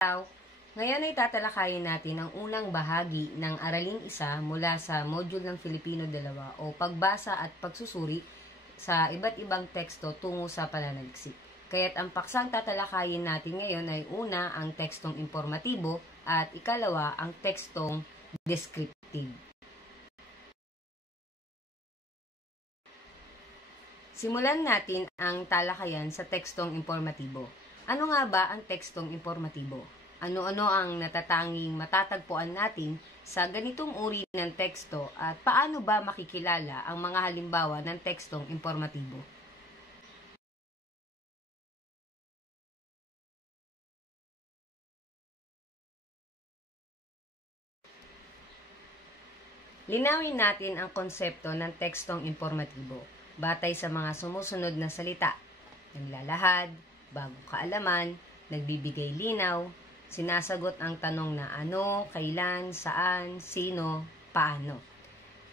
Ngayon ay tatalakayin natin ang unang bahagi ng Araling Isa mula sa module ng Filipino 2 o pagbasa at pagsusuri sa iba't ibang teksto tungo sa pananaliksik. Kaya't ang paksang tatalakayin natin ngayon ay una ang tekstong informatibo at ikalawa ang tekstong descriptive. Simulan natin ang talakayan sa tekstong informatibo. Ano nga ba ang tekstong informatibo? Ano-ano ang natatanging matatagpuan natin sa ganitong uri ng teksto at paano ba makikilala ang mga halimbawa ng tekstong informatibo? Linawin natin ang konsepto ng tekstong informatibo batay sa mga sumusunod na salita: naglalahad, bagong kaalaman, nagbibigay linaw, sinasagot ang tanong na ano, kailan, saan, sino, paano.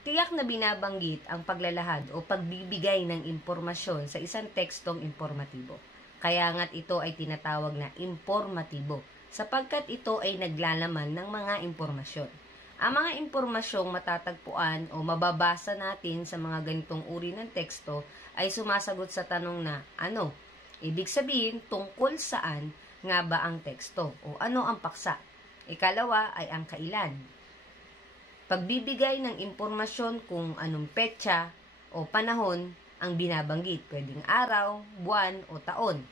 Tiyak na binabanggit ang paglalahad o pagbibigay ng impormasyon sa isang tekstong informatibo. Kaya nga't ito ay tinatawag na informatibo sapagkat ito ay naglalaman ng mga impormasyon. Ang mga impormasyong matatagpuan o mababasa natin sa mga ganitong uri ng teksto ay sumasagot sa tanong na ano. Ibig sabihin, tungkol saan nga ba ang teksto o ano ang paksa. Ikalawa ay ang kailan. Pagbibigay ng impormasyon kung anong petsa o panahon ang binabanggit, pwedeng araw, buwan o taon.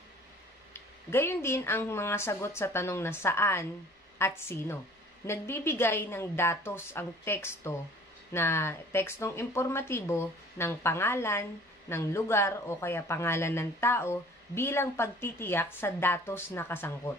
Gayon din ang mga sagot sa tanong na saan at sino. Nagbibigay ng datos ang teksto na tekstong informatibo ng pangalan, ng lugar o kaya pangalan ng tao bilang pagtitiyak sa datos na kasangkot.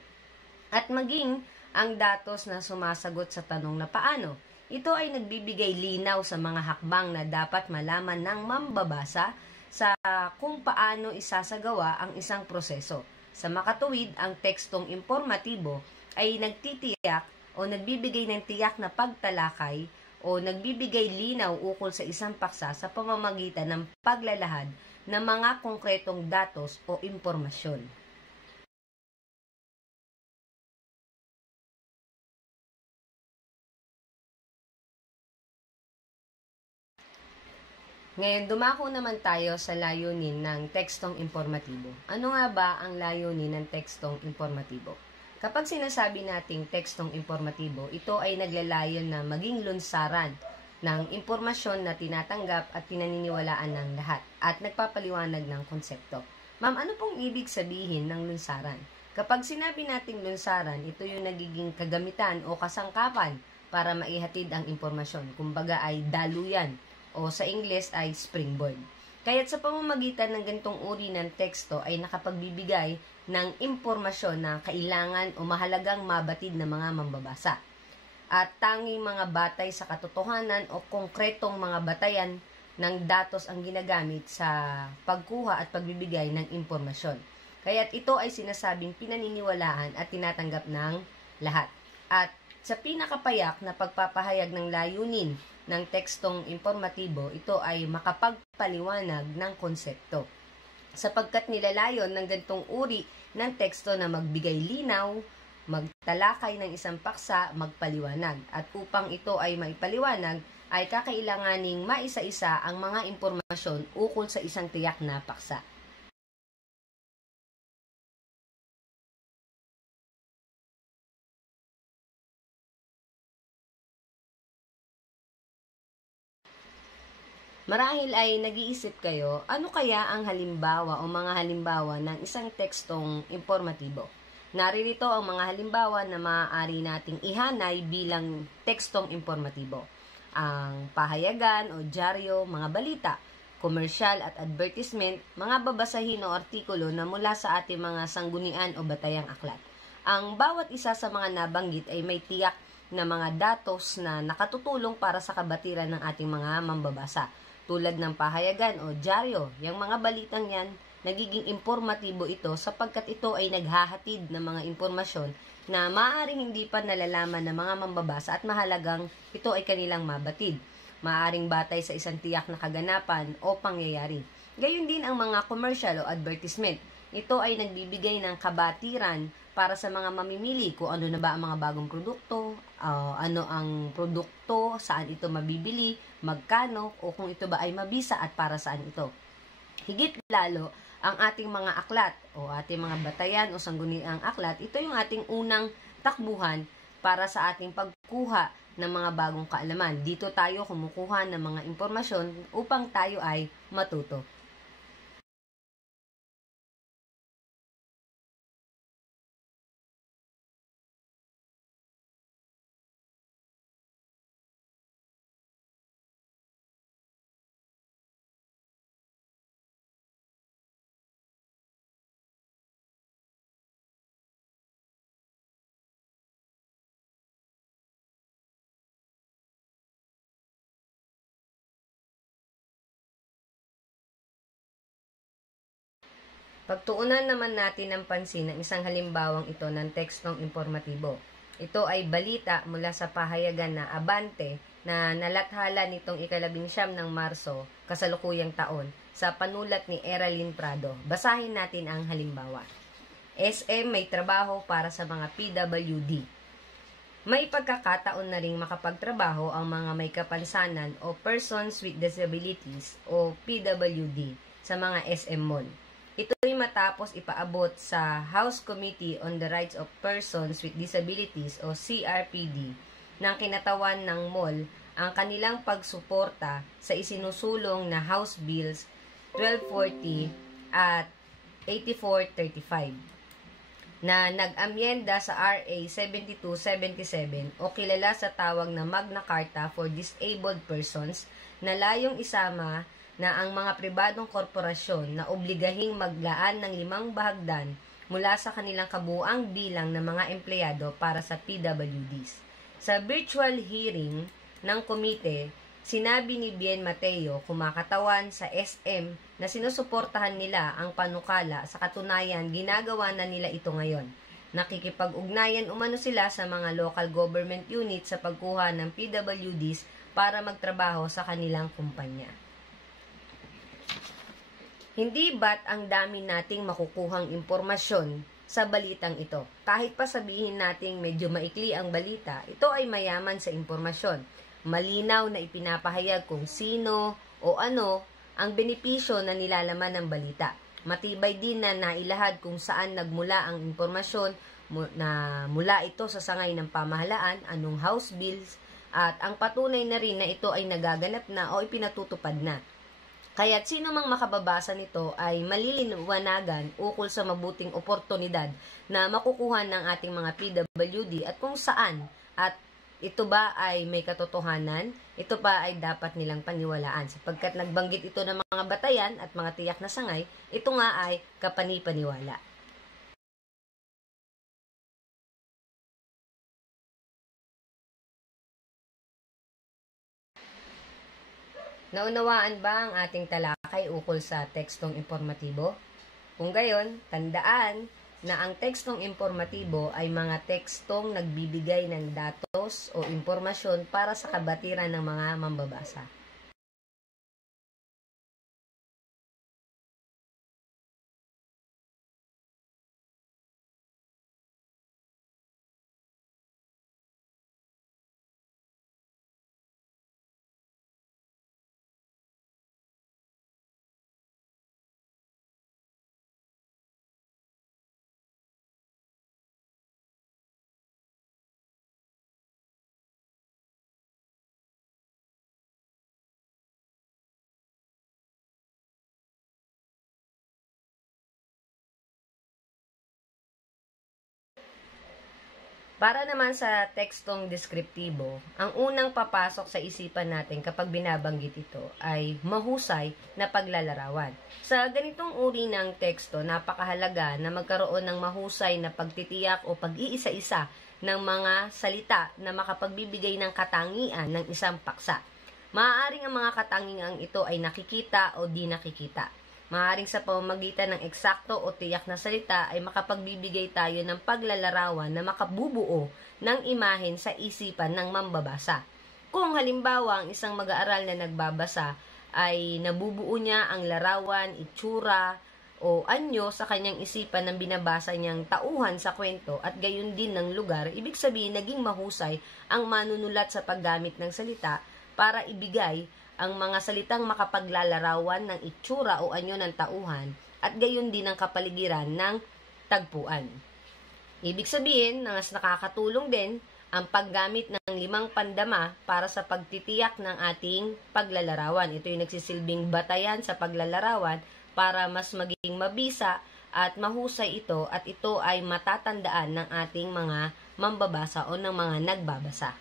At maging ang datos na sumasagot sa tanong na paano. Ito ay nagbibigay linaw sa mga hakbang na dapat malaman ng mambabasa sa kung paano isasagawa ang isang proseso. Sa makatuwid, ang tekstong informatibo ay nagtitiyak o nagbibigay ng tiyak na pagtalakay o nagbibigay linaw ukol sa isang paksa sa pamamagitan ng paglalahad ng mga konkretong datos o impormasyon. Ngayon, dumako naman tayo sa layunin ng tekstong informatibo. Ano nga ba ang layunin ng tekstong informatibo? Kapag sinasabi nating tekstong informatibo, ito ay naglalayon na maging lunsaran ng impormasyon na tinatanggap at pinaniniwalaan ng lahat at nagpapaliwanag ng konsepto. Ma'am, ano pong ibig sabihin ng lunsaran? Kapag sinabi nating lunsaran, ito yung nagiging kagamitan o kasangkapan para maihatid ang impormasyon. Kumbaga ay daluyan o sa Ingles ay springboard. Kaya't sa pamamagitan ng ganitong uri ng teksto ay nakapagbibigay ng impormasyon na kailangan o mahalagang mabatid ng mga mambabasa. At tanging mga batay sa katotohanan o konkretong mga batayan ng datos ang ginagamit sa pagkuha at pagbibigay ng impormasyon. Kaya't ito ay sinasabing pinaniniwalaan at tinatanggap ng lahat. At sa pinakapayak na pagpapahayag ng layunin ng tekstong informatibo, ito ay makapagpaliwanag ng konsepto. Sapagkat nilalayon ng ganitong uri ng teksto na magbigay linaw, magtalakay ng isang paksa, magpaliwanag. At upang ito ay maipaliwanag, ay kakailanganing maisa-isa ang mga impormasyon ukol sa isang tiyak na paksa. Marahil ay nag-iisip kayo, ano kaya ang halimbawa o mga halimbawa ng isang tekstong informatibo? Naririto ang mga halimbawa na maaari nating ihanay bilang tekstong informatibo. Ang pahayagan o dyaryo, mga balita, komersyal at advertisement, mga babasahin o artikulo na mula sa ating mga sanggunian o batayang aklat. Ang bawat isa sa mga nabanggit ay may tiyak na mga datos na nakatutulong para sa kabatiran ng ating mga mambabasa. Tulad ng pahayagan o dyaryo, yung mga balitang yan, nagiging informatibo ito sapagkat ito ay naghahatid ng mga impormasyon na maaaring hindi pa nalalaman ng mga mambabasa at mahalagang ito ay kanilang mabatid. Maaaring batay sa isang tiyak na kaganapan o pangyayari. Gayon din ang mga commercial o advertisement. Ito ay nagbibigay ng kabatiran para sa mga mamimili kung ano na ba ang mga bagong produkto, ano ang produkto, saan ito mabibili, magkano, o kung ito ba ay mabisa at para saan ito. Higit lalo, ang ating mga aklat o ating mga batayan o sangguniang aklat, ito yung ating unang takbuhan para sa ating pagkuha ng mga bagong kaalaman. Dito tayo kumukuha ng mga impormasyon upang tayo ay matuto. Pagtuunan naman natin ng pansin ang isang halimbawang ito ng tekstong impormatibo. Ito ay balita mula sa pahayagan na Abante na nalathala nitong 19 ng Marso, kasalukuyang taon, sa panulat ni Eraline Prado. Basahin natin ang halimbawa. SM may trabaho para sa mga PWD. May pagkakataon na ring makapagtrabaho ang mga may kapansanan o persons with disabilities o PWD sa mga SM Mall. Ito'y matapos ipaabot sa House Committee on the Rights of Persons with Disabilities o CRPD ng kinatawan ng mall ang kanilang pagsuporta sa isinusulong na House Bills 1240 at 8435 na nag-amyenda sa RA 7277 o kilala sa tawag na Magna Carta for Disabled Persons na layong isama na ang mga pribadong korporasyon na obligahing maglaan ng 5 bahagdan mula sa kanilang kabuuang bilang ng mga empleyado para sa PWDs. Sa virtual hearing ng komite, sinabi ni Bien Mateo, kumakatawan sa SM, na sinusuportahan nila ang panukala, sa katunayan ginagawa na nila ito ngayon. Nakikipag-ugnayan umano sila sa mga local government unit sa pagkuha ng PWDs para magtrabaho sa kanilang kumpanya. Hindi ba't ang dami nating makukuhang impormasyon sa balitang ito? Kahit pa sabihin nating medyo maikli ang balita, ito ay mayaman sa impormasyon. Malinaw na ipinapahayag kung sino o ano ang benepisyo na nilalaman ng balita. Matibay din na nailahad kung saan nagmula ang impormasyon na mula ito sa sangay ng pamahalaan, anong house bills, at ang patunay na rin na ito ay nagaganap na o ipinatutupad na. Kaya't sino mang makababasa nito ay maliliwanagan ukol sa mabuting oportunidad na makukuha ng ating mga PWD at kung saan, at ito ba ay may katotohanan, ito pa ay dapat nilang paniwalaan sapagkat nagbanggit ito ng mga batayan at mga tiyak na sangay, ito nga ay kapani-paniwala. Naunawaan ba ang ating talakay ukol sa tekstong impormatibo? Kung gayon, tandaan na ang tekstong impormatibo ay mga tekstong nagbibigay ng datos o impormasyon para sa kabatiran ng mga mambabasa. Para naman sa tekstong deskriptibo, ang unang papasok sa isipan natin kapag binabanggit ito ay mahusay na paglalarawan. Sa ganitong uri ng teksto, napakahalaga na magkaroon ng mahusay na pagtitiyak o pag-iisa-isa ng mga salita na makapagbibigay ng katangian ng isang paksa. Maaaring ang mga katangiang ito ay nakikita o di nakikita. Maaaring sa pamamagitan ng eksakto o tiyak na salita ay makapagbibigay tayo ng paglalarawan na makabubuo ng imahen sa isipan ng mambabasa. Kung halimbawa ang isang mag-aaral na nagbabasa ay nabubuo niya ang larawan, itsura, o anyo sa kanyang isipan ng binabasa niyang tauhan sa kwento at gayon din ng lugar, ibig sabihin naging mahusay ang manunulat sa paggamit ng salita para ibigay ang mga salitang makapaglalarawan ng itsura o anyo ng tauhan at gayon din ang kapaligiran ng tagpuan. Ibig sabihin, mas nakakatulong din ang paggamit ng 5 pandama para sa pagtitiyak ng ating paglalarawan. Ito yung nagsisilbing batayan sa paglalarawan para mas maging mabisa at mahusay ito at ito ay matatandaan ng ating mga mambabasa o ng mga nagbabasa.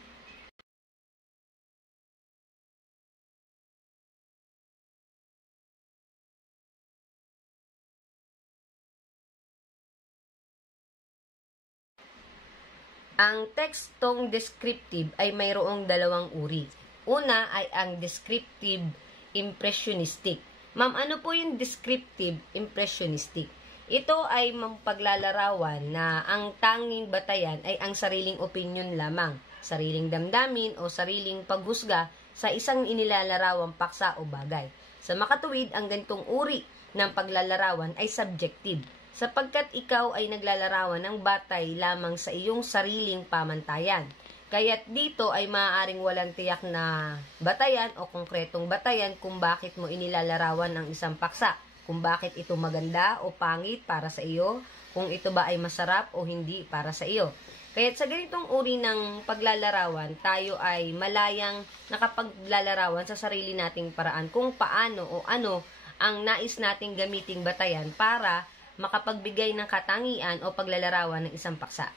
Ang tekstong descriptive ay mayroong 2 uri. Una ay ang descriptive impressionistic. Ma'am, ano po yung descriptive impressionistic? Ito ay paglalarawan na ang tanging batayan ay ang sariling opinion lamang, sariling damdamin o sariling paghusga sa isang inilalarawang paksa o bagay. Sa makatuwid, ang ganitong uri ng paglalarawan ay subjective, sapagkat ikaw ay naglalarawan ng batay lamang sa iyong sariling pamantayan. Kaya't dito ay maaaring walang tiyak na batayan o konkretong batayan kung bakit mo inilalarawan ang isang paksa, kung bakit ito maganda o pangit para sa iyo, kung ito ba ay masarap o hindi para sa iyo. Kaya't sa ganitong uri ng paglalarawan, tayo ay malayang nakapaglalarawan sa sarili nating paraan kung paano o ano ang nais nating gamiting batayan para makapagbigay ng katangian o paglalarawan ng isang paksa.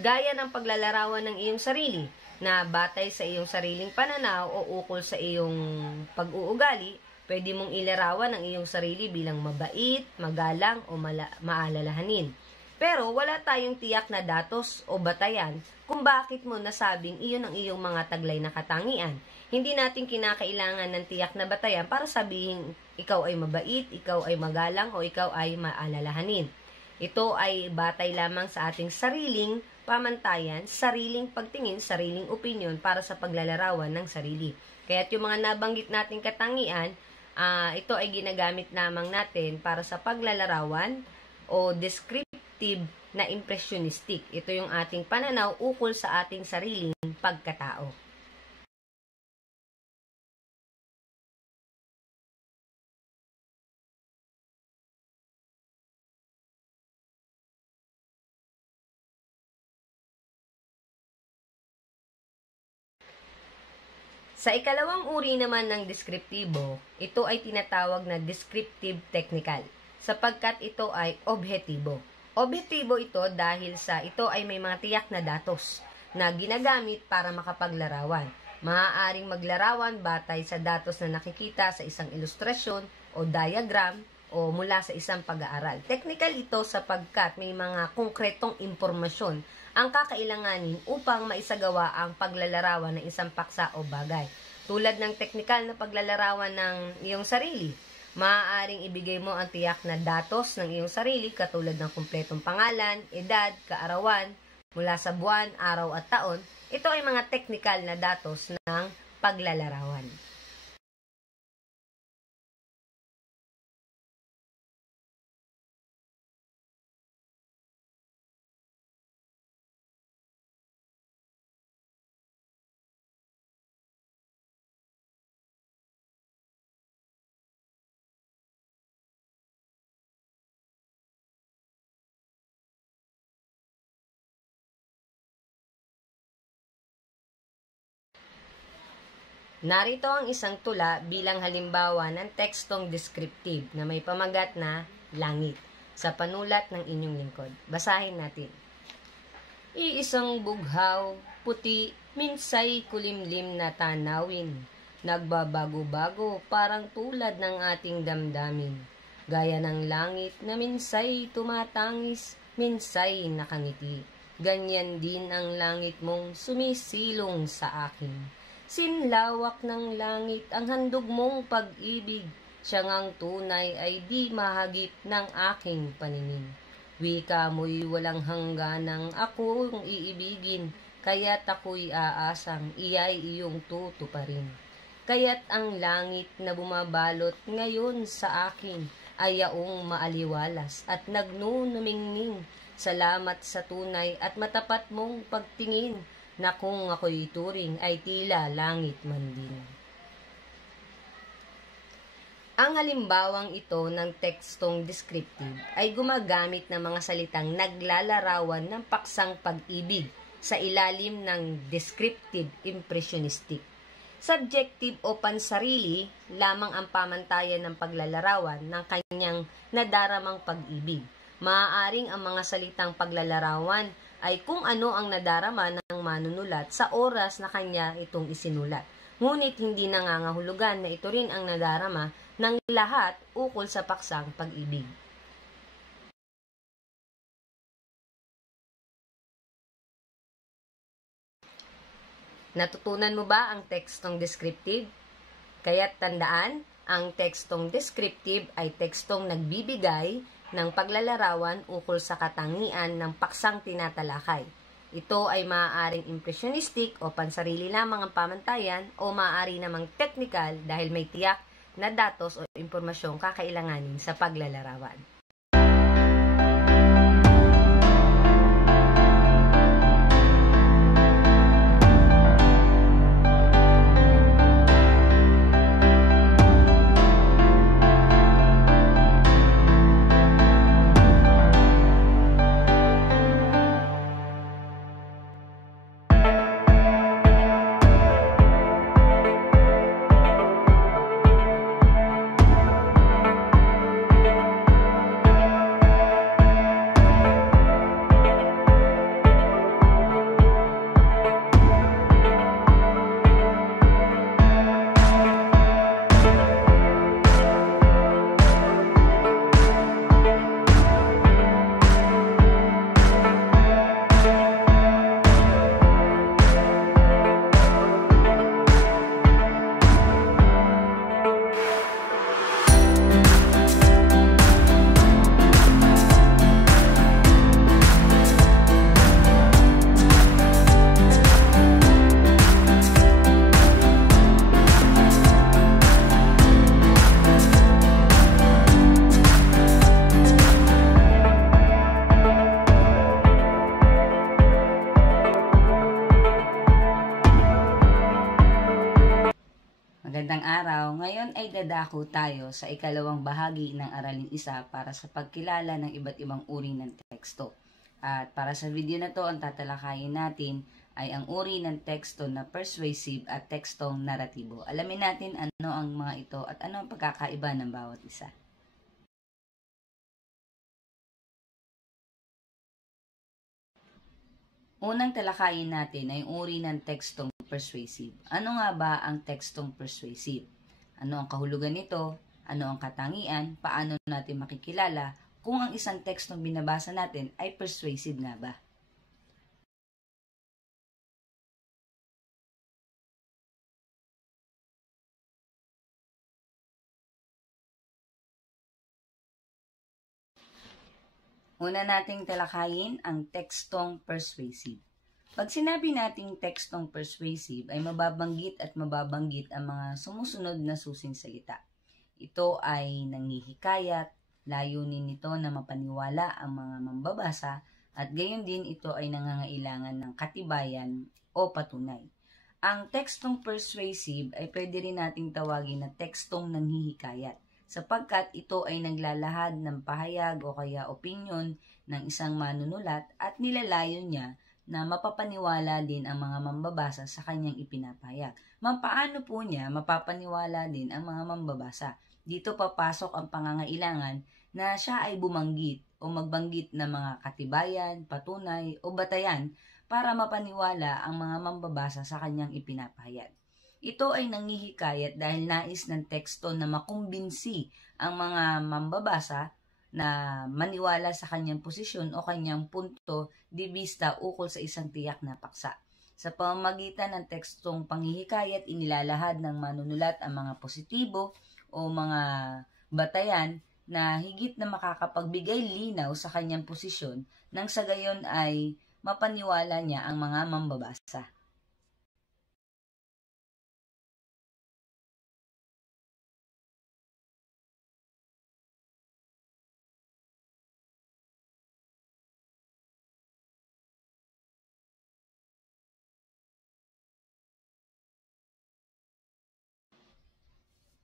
Gaya ng paglalarawan ng iyong sarili na batay sa iyong sariling pananaw o ukol sa iyong pag-uugali, pwede mong ilarawan ang iyong sarili bilang mabait, magalang o maalalahanin. Pero wala tayong tiyak na datos o batayan kung bakit mo nasabing iyon ang iyong mga taglay na katangian. Hindi natin kinakailangan ng tiyak na batayan para sabihin ikaw ay mabait, ikaw ay magalang o ikaw ay maalalahanin. Ito ay batay lamang sa ating sariling pamantayan, sariling pagtingin, sariling opinion para sa paglalarawan ng sarili. Kaya't yung mga nabanggit nating katangian, ito ay ginagamit lamang natin para sa paglalarawan o descriptive na impressionistic. Ito yung ating pananaw ukol sa ating sariling pagkatao. Sa ikalawang uri naman ng deskriptibo, ito ay tinatawag na descriptive technical, sapagkat ito ay objektibo. Objektibo ito dahil sa ito ay may mga tiyak na datos na ginagamit para makapaglarawan. Maaaring maglarawan batay sa datos na nakikita sa isang ilustrasyon o diagram o mula sa isang pag-aaral. Technical ito sapagkat may mga konkretong impormasyon ang kakailanganin upang maisagawa ang paglalarawan ng isang paksa o bagay. Tulad ng teknikal na paglalarawan ng iyong sarili, maaaring ibigay mo ang tiyak na datos ng iyong sarili katulad ng kumpletong pangalan, edad, kaarawan, mula sa buwan, araw at taon. Ito ay mga teknikal na datos ng paglalarawan. Narito ang isang tula bilang halimbawa ng tekstong descriptive na may pamagat na langit sa panulat ng inyong lingkod. Basahin natin. Iisang bughaw, puti, minsay kulimlim na tanawin. Nagbabago-bago parang tulad ng ating damdamin. Gaya ng langit na minsay tumatangis, minsay nakangiti. Ganyan din ang langit mong sumisilong sa akin. Sinlawak ng langit ang handog mong pag-ibig, siya ngang tunay ay di mahagip ng aking paningin. Wika mo'y walang hangganang akong iibigin, kaya't ako'y aasang iya'y iyong tutuparin. Kaya't ang langit na bumabalot ngayon sa akin ay yaong maaliwalas at nagnunumingning. Salamat sa tunay at matapat mong pagtingin na kung ako'y turing ay tila langit man din. Ang halimbawang ito ng tekstong descriptive ay gumagamit ng mga salitang naglalarawan ng paksang pag-ibig sa ilalim ng descriptive impressionistic. Subjective o pansarili lamang ang pamantayan ng paglalarawan ng kanyang nadaramang pag-ibig. Maaaring ang mga salitang paglalarawan ay kung ano ang nadarama ng manunulat sa oras na kanya itong isinulat. Ngunit hindi nangangahulugan na ito rin ang nadarama ng lahat ukol sa paksang pag-ibig. Natutunan mo ba ang tekstong descriptive? Kaya't tandaan, ang tekstong descriptive ay tekstong nagbibigay ng paglalarawan ukol sa katangian ng paksang tinatalakay. Ito ay maaaring impressionistic o pansarili lamang ang pamantayan o maaari namang technical dahil may tiyak na datos o impormasyong kakailanganin sa paglalarawan. Magandang araw. Ngayon ay dadako tayo sa ikalawang bahagi ng Aralin Isa para sa pagkilala ng iba't ibang uri ng teksto. At para sa video na to, ang tatalakayin natin ay ang uri ng teksto na persuasive at tekstong naratibo. Alamin natin ano ang mga ito at ano ang pagkakaiba ng bawat isa. Unang talakayin natin ay uri ng tekstong persuasive. Ano nga ba ang tekstong persuasive? Ano ang kahulugan nito? Ano ang katangian? Paano natin makikilala kung ang isang tekstong binabasa natin ay persuasive nga ba? Una nating talakayin ang tekstong persuasive. Pag sinabi nating tekstong persuasive ay mababanggit at mababanggit ang mga sumusunod na susing salita. Ito ay nanghihikayat, layunin nito na mapaniwala ang mga mambabasa at gayon din ito ay nangangailangan ng katibayan o patunay. Ang tekstong persuasive ay pwede rin nating tawagin na tekstong nanghihikayat sapagkat ito ay naglalahad ng pahayag o kaya opinyon ng isang manunulat at nilalayo niya na mapapaniwala din ang mga mambabasa sa kanyang ipinapahayag. Paano po niya mapapaniwala din ang mga mambabasa? Dito papasok ang pangangailangan na siya ay bumanggit o magbanggit ng mga katibayan, patunay o batayan para mapaniwala ang mga mambabasa sa kanyang ipinapahayag. Ito ay nanghihikayat dahil nais ng teksto na makumbinsi ang mga mambabasa na maniwala sa kanyang posisyon o kanyang punto de vista ukol sa isang tiyak na paksa. Sa pamamagitan ng tekstong panghihikayat, inilalahad ng manunulat ang mga positibo o mga batayan na higit na makakapagbigay linaw sa kanyang posisyon nang sa gayon ay mapaniwala niya ang mga mambabasa.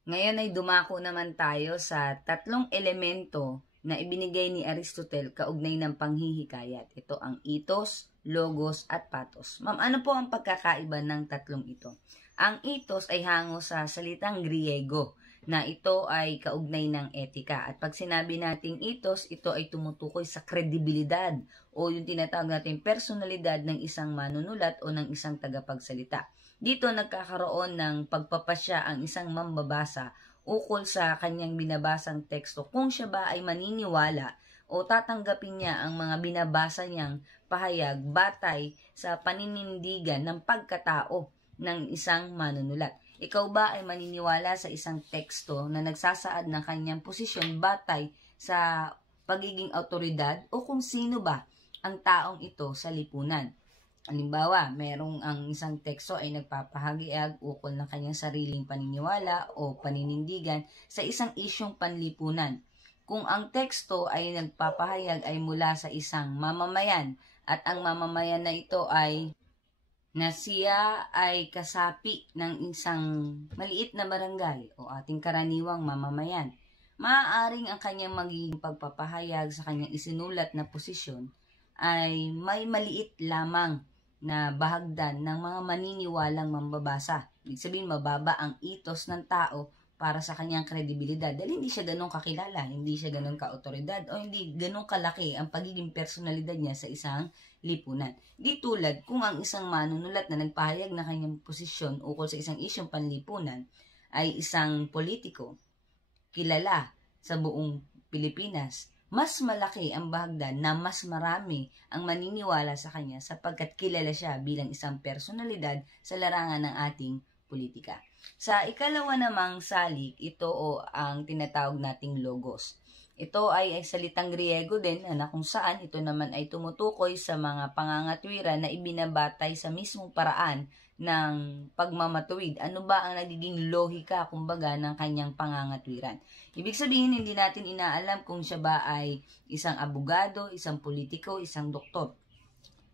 Ngayon ay dumako naman tayo sa tatlong elemento na ibinigay ni Aristotle kaugnay ng panghihikayat. Ito ang ethos, logos, at pathos. Ma'am, ano po ang pagkakaiba ng tatlong ito? Ang ethos ay hango sa salitang Griego na ito ay kaugnay ng etika. At pag sinabi nating ethos, ito ay tumutukoy sa kredibilidad o yung tinatawag natin personalidad ng isang manunulat o ng isang tagapagsalita. Dito nagkakaroon ng pagpapasya ang isang mambabasa ukol sa kanyang binabasang teksto kung siya ba ay maniniwala o tatanggapin niya ang mga binabasa niyang pahayag batay sa paninindigan ng pagkatao ng isang manunulat. Ikaw ba ay maniniwala sa isang teksto na nagsasaad ng kanyang posisyon batay sa pagiging autoridad o kung sino ba ang taong ito sa lipunan? Halimbawa, merong ang isang teksto ay nagpapahagiyag ukol ng kanyang sariling paniniwala o paninindigan sa isang isyong panlipunan. Kung ang teksto ay nagpapahayag ay mula sa isang mamamayan at ang mamamayan na ito ay na siya ay kasapi ng isang maliit na barangay o ating karaniwang mamamayan, maaaring ang kanyang magiging pagpapahayag sa kanyang isinulat na posisyon ay may maliit lamang na bahagdan ng mga maniniwalang mambabasa. Ibig sabihin, mababa ang ethos ng tao para sa kanyang kredibilidad dahil hindi siya ganun kakilala, hindi siya ganun ka-autoridad o hindi ganun kalaki ang pagiging personalidad niya sa isang lipunan. Di tulad kung ang isang manunulat na nagpahayag na kanyang posisyon ukol sa isang isyong panlipunan ay isang politiko, kilala sa buong Pilipinas, mas malaki ang bahagdan na mas marami ang maniniwala sa kanya sapagkat kilala siya bilang isang personalidad sa larangan ng ating politika. Sa ikalawa namang salik, ito ang tinatawag nating logos. Ito ay salitang Griego din na kung saan ito naman ay tumutukoy sa mga pangangatwiran na ibinabatay sa mismong paraan ng pagmamatuwid. Ano ba ang nagiging lohika, kumbaga, ng kanyang pangangatwiran? Ibig sabihin, hindi natin inaalam kung siya ba ay isang abogado, isang politiko, isang doktor.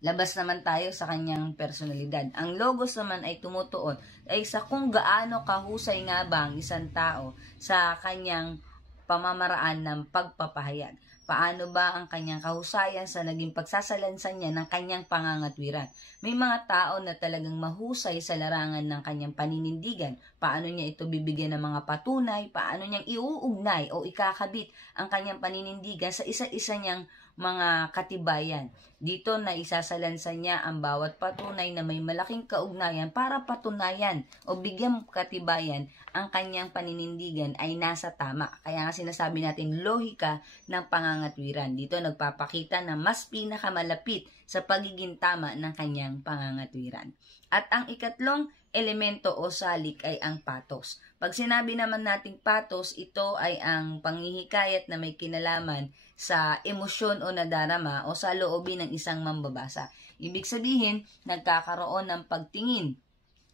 Labas naman tayo sa kanyang personalidad. Ang logos naman ay tumutuon ay sa kung gaano kahusay nga ba ang isang tao sa kanyang pamamaraan ng pagpapahayag. Paano ba ang kanyang kahusayan sa naging pagsasalansan niya ng kanyang pangangatwiran? May mga tao na talagang mahusay sa larangan ng kanyang paninindigan. Paano niya ito bibigyan ng mga patunay? Paano niyang iuugnay o ikakabit ang kanyang paninindigan sa isa-isa niyang mga katibayan? Dito na isasalansan niya ang bawat patunay na may malaking kaugnayan para patunayan o bigyan katibayan ang kanyang paninindigan ay nasa tama. Kaya nga sinasabi natin lohika ng pangangatwiran. Dito nagpapakita na mas pinakamalapit sa pagiging tama ng kanyang pangangatwiran. At ang ikatlong elemento o salik ay ang pathos. Pag sinabi naman nating pathos, ito ay ang panghihikayat na may kinalaman sa emosyon o nadarama o sa loobin ng isang mambabasa. Ibig sabihin, nagkakaroon ng pagtingin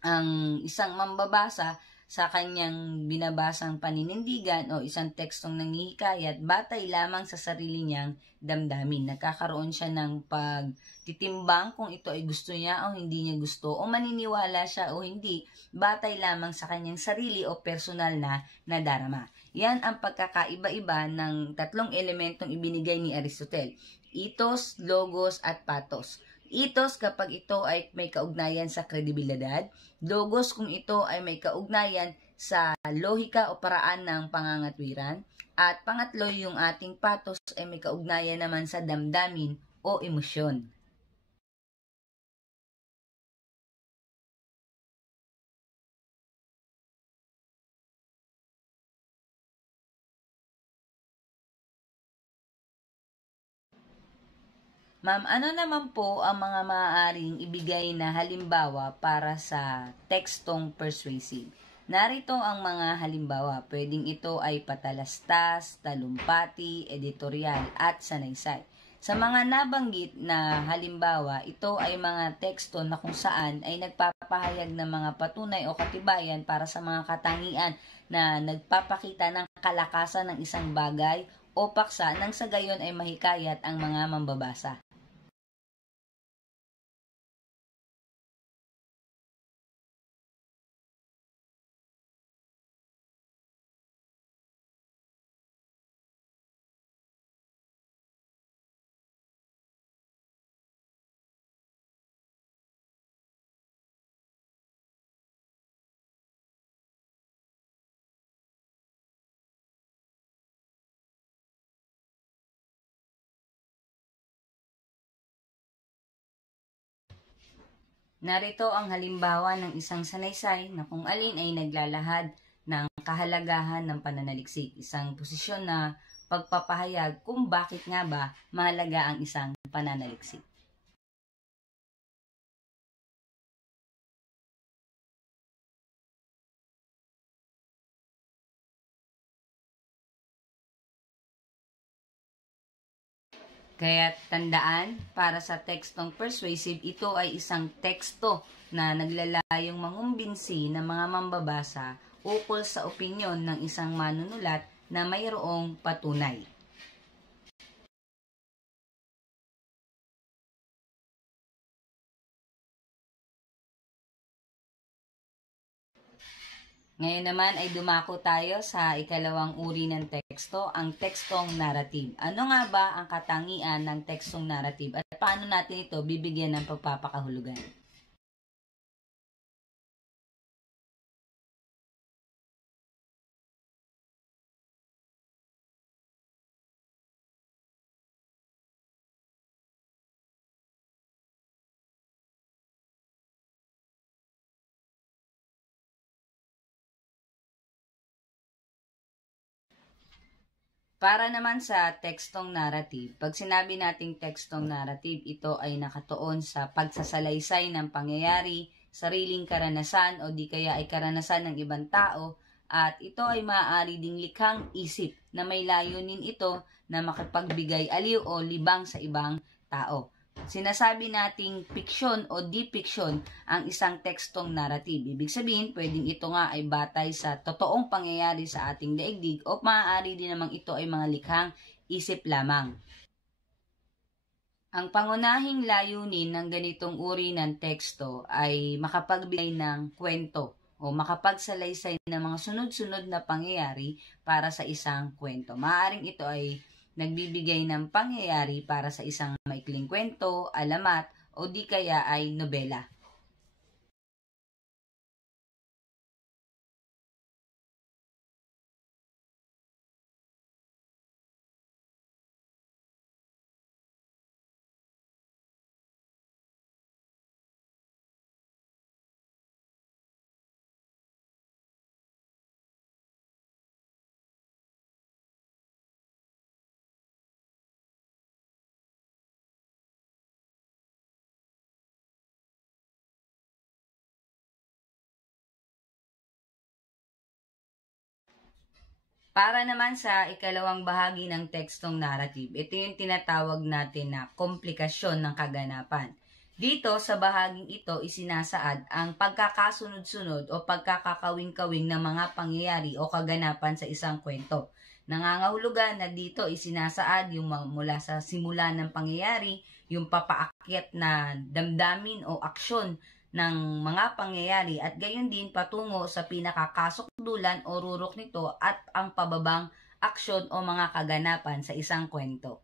ang isang mambabasa sa kanyang binabasang paninindigan o isang tekstong nanghihikayat batay lamang sa sarili niyang damdamin. Nagkakaroon siya ng pagtitimbang kung ito ay gusto niya o hindi niya gusto o maniniwala siya o hindi batay lamang sa kanyang sarili o personal na nadarama. Yan ang pagkakaiba-iba ng tatlong elementong ibinigay ni Aristotle: ethos, logos, at pathos. Ethos kapag ito ay may kaugnayan sa kredibilidad, logos kung ito ay may kaugnayan sa lohika o paraan ng pangangatwiran, at pangatlo yung ating pathos ay may kaugnayan naman sa damdamin o emosyon. Ma'am, ano naman po ang mga maaaring ibigay na halimbawa para sa tekstong persuasive? Narito ang mga halimbawa. Pwedeng ito ay patalastas, talumpati, editorial, at sanaysay. Sa mga nabanggit na halimbawa, ito ay mga teksto na kung saan ay nagpapahayag ng mga patunay o katibayan para sa mga katangian na nagpapakita ng kalakasan ng isang bagay o paksa nang sa gayon ay mahikayat ang mga mambabasa. Narito ang halimbawa ng isang salaysay na kung alin ay naglalahad ng kahalagahan ng pananaliksik, isang posisyon na pagpapahayag kung bakit nga ba mahalaga ang isang pananaliksik. Kaya tandaan, para sa tekstong persuasive, ito ay isang teksto na naglalayong mangumbinsi ng mga mambabasa ukol sa opinyon ng isang manunulat na mayroong patunay. Ngayon naman ay dumako tayo sa ikalawang uri ng teksto, ang tekstong narrative. Ano nga ba ang katangian ng tekstong narrative at paano natin ito bibigyan ng pagpapakahulugan? Para naman sa tekstong narrative, pag sinabi nating tekstong narrative, ito ay nakatuon sa pagsasalaysay ng pangyayari, sariling karanasan o di kaya ay karanasan ng ibang tao, at ito ay maaari ding likhang isip na may layunin ito na makapagbigay aliw o libang sa ibang tao. Sinasabi nating fiction o depiction ang isang tekstong narrative. Ibig sabihin, pwedeng ito nga ay batay sa totoong pangyayari sa ating daigdig o maaari din namang ito ay mga likhang isip lamang. Ang pangunahing layunin ng ganitong uri ng teksto ay makapagbigay ng kwento o makapagsalaysay ng mga sunod-sunod na pangyayari para sa isang kwento. Maaaring ito ay nagbibigay ng pangyayari para sa isang maikling kwento, alamat, o di kaya ay nobela. Para naman sa ikalawang bahagi ng tekstong narrative, ito yung tinatawag natin na komplikasyon ng kaganapan. Dito sa bahaging ito isinasaad ang pagkakasunod-sunod o pagkakakawing-kawing ng mga pangyayari o kaganapan sa isang kwento. Nangangahulugan na dito isinasaad yung mula sa simula ng pangyayari, yung papaakyat na damdamin o aksyon ng mga pangyayari at gayon din patungo sa pinakakasukdulan o rurok nito at ang pababang aksyon o mga kaganapan sa isang kwento.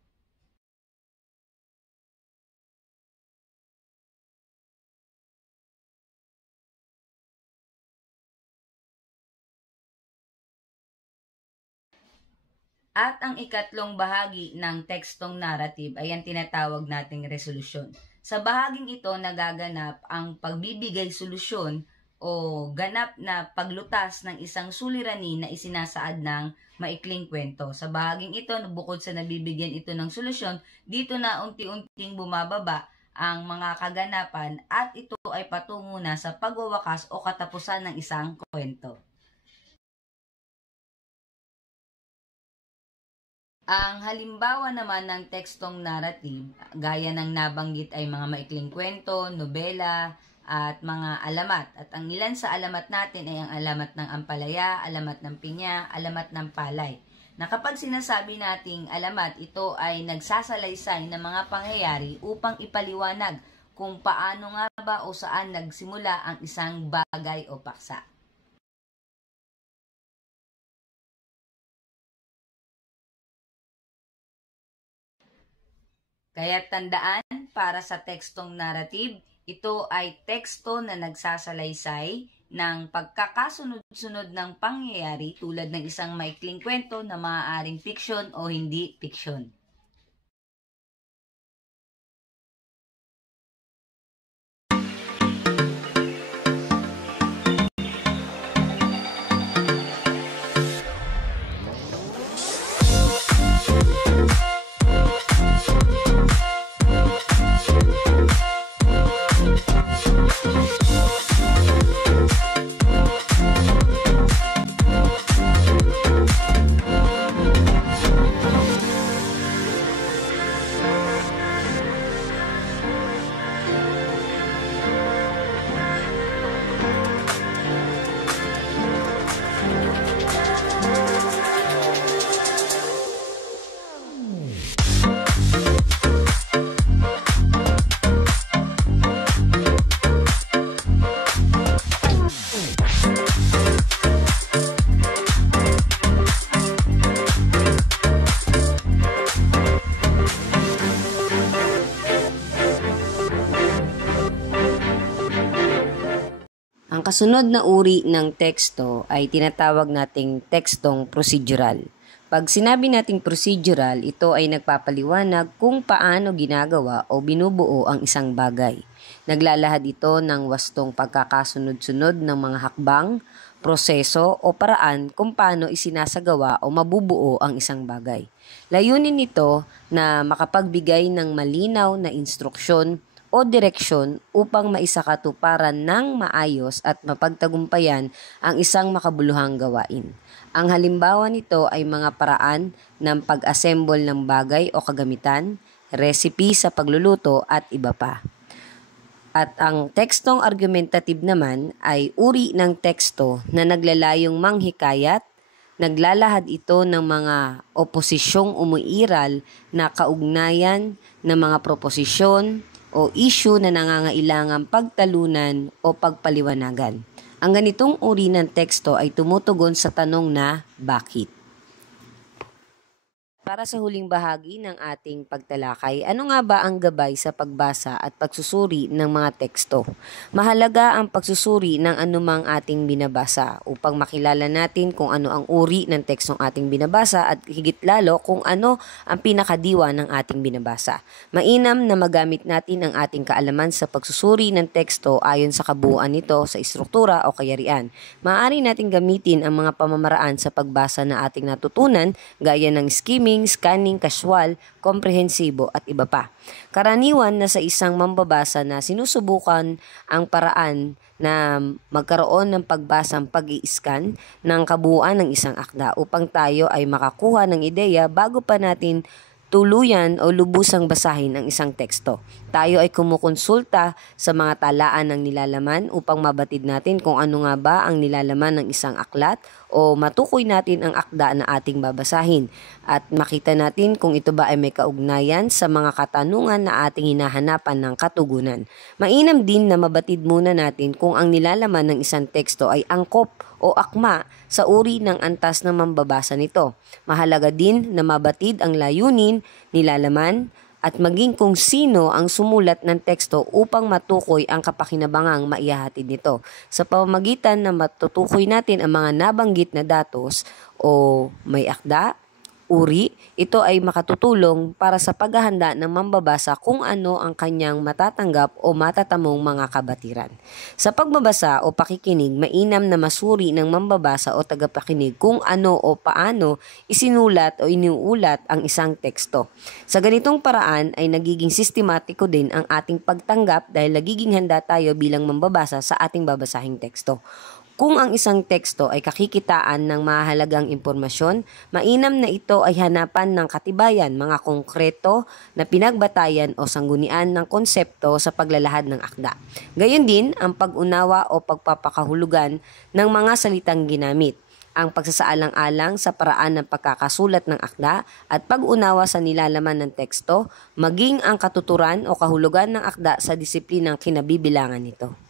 At ang ikatlong bahagi ng tekstong narrative ay ang tinatawag nating resolusyon. Sa bahaging ito nagaganap ang pagbibigay solusyon o ganap na paglutas ng isang suliranin na isinasaad ng maikling kwento. Sa bahaging ito, bukod sa nabibigyan ito ng solusyon, dito na unti-unting bumababa ang mga kaganapan at ito ay patungo na sa pagwawakas o katapusan ng isang kwento. Ang halimbawa naman ng tekstong narrative, gaya ng nabanggit ay mga maikling kwento, nobela, at mga alamat. At ang ilan sa alamat natin ay ang alamat ng ampalaya, alamat ng pinya, alamat ng palay. Na kapag sinasabi nating alamat, ito ay nagsasalaysay ng mga pangyayari upang ipaliwanag kung paano nga ba o saan nagsimula ang isang bagay o paksa. Kaya tandaan, para sa tekstong narrative, ito ay teksto na nagsasalaysay ng pagkakasunod-sunod ng pangyayari tulad ng isang maikling kwento na maaaring fiction o hindi fiction. kasunod na uri ng teksto ay tinatawag nating tekstong procedural. Pag sinabi nating procedural, ito ay nagpapaliwanag kung paano ginagawa o binubuo ang isang bagay. Naglalahad ito ng wastong pagkakasunod-sunod ng mga hakbang, proseso o paraan kung paano isinasagawa o mabubuo ang isang bagay. Layunin nito na makapagbigay ng malinaw na instruksyon o direksyon upang maisakatuparan ng maayos at mapagtagumpayan ang isang makabuluhang gawain. Ang halimbawa nito ay mga paraan ng pag-assemble ng bagay o kagamitan, recipe sa pagluluto at iba pa. At ang tekstong argumentative naman ay uri ng teksto na naglalayong manghikayat. Naglalahad ito ng mga oposisyong umuiral na kaugnayan ng mga proposisyon o issue na nangangailangang pagtalunan o pagpaliwanagan. Ang ganitong uri ng teksto ay tumutugon sa tanong na bakit. Para sa huling bahagi ng ating pagtalakay, ano nga ba ang gabay sa pagbasa at pagsusuri ng mga teksto? Mahalaga ang pagsusuri ng anumang ating binabasa upang makilala natin kung ano ang uri ng tekstong ating binabasa at higit lalo kung ano ang pinakadiwa ng ating binabasa. Mainam na magamit natin ang ating kaalaman sa pagsusuri ng teksto ayon sa kabuuan nito sa istruktura o kayarian. Maaari nating gamitin ang mga pamamaraan sa pagbasa na ating natutunan gaya ng skimming, scanning, casual, komprehensibo at iba pa. Karaniwan na sa isang mambabasa na sinusubukan ang paraan na magkaroon ng pagbasang pag-i-scan ng kabuuan ng isang akda upang tayo ay makakuha ng ideya bago pa natin tuluyan o lubusang basahin ang isang teksto. Tayo ay kumukonsulta sa mga talaan ng nilalaman upang mabatid natin kung ano nga ba ang nilalaman ng isang aklat o matukoy natin ang akda na ating babasahin at makita natin kung ito ba ay may kaugnayan sa mga katanungan na ating hinahanapan ng katugunan. Mainam din na mabatid muna natin kung ang nilalaman ng isang teksto ay angkop o akma sa uri ng antas ng mambabasa nito. Mahalaga din na mabatid ang layunin, nilalaman, at maging kung sino ang sumulat ng teksto upang matukoy ang kapakinabangang maihahatid nito. Sa pamamagitan na matutukoy natin ang mga nabanggit na datos o may akda, uri, ito ay makatutulong para sa paghahanda ng mambabasa kung ano ang kanyang matatanggap o matatamong mga kabatiran. Sa pagbabasa o pakikinig, mainam na masuri ng mambabasa o tagapakinig kung ano o paano isinulat o iniuulat ang isang teksto. Sa ganitong paraan ay nagiging sistematiko din ang ating pagtanggap dahil nagiging handa tayo bilang mambabasa sa ating babasahing teksto. Kung ang isang teksto ay kakikitaan ng mahalagang impormasyon, mainam na ito ay hanapan ng katibayan, mga konkreto na pinagbatayan o sanggunian ng konsepto sa paglalahad ng akda. Gayon din ang pag-unawa o pagpapakahulugan ng mga salitang ginamit, ang pagsasaalang-alang sa paraan ng pagkakasulat ng akda at pag-unawa sa nilalaman ng teksto, maging ang katuturan o kahulugan ng akda sa disiplinang kinabibilangan nito.